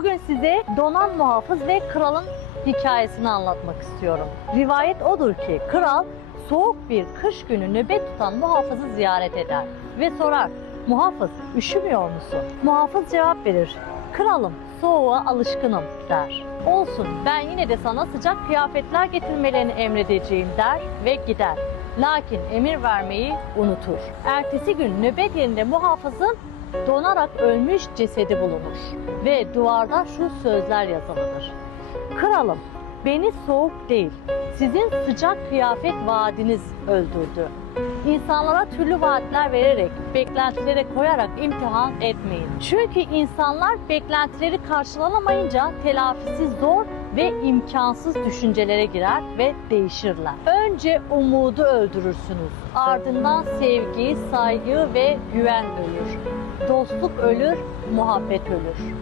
Bugün size Donan Muhafız ve Kral'ın hikayesini anlatmak istiyorum. Rivayet odur ki kral soğuk bir kış günü nöbet tutan muhafızı ziyaret eder ve sorar Muhafız üşümüyor musun? Muhafız cevap verir. Kralım soğuğa alışkınım der. Olsun ben yine de sana sıcak kıyafetler getirmelerini emredeceğim der ve gider. Lakin emir vermeyi unutur. Ertesi gün nöbet yerinde muhafızın donarak ölmüş cesedi bulunur ve duvarda şu sözler yazılıdır. Kralım beni soğuk değil sizin sıcak kıyafet vaadiniz öldürdü. İnsanlara türlü vaatler vererek, beklentilere koyarak imtihan etmeyin. Çünkü insanlar beklentileri karşılanamayınca telafisi zor ve imkansız düşüncelere girer ve değişirler. Önce umudu öldürürsünüz. Ardından sevgi, saygı ve güven ölür dostluk ölür, muhabbet ölür.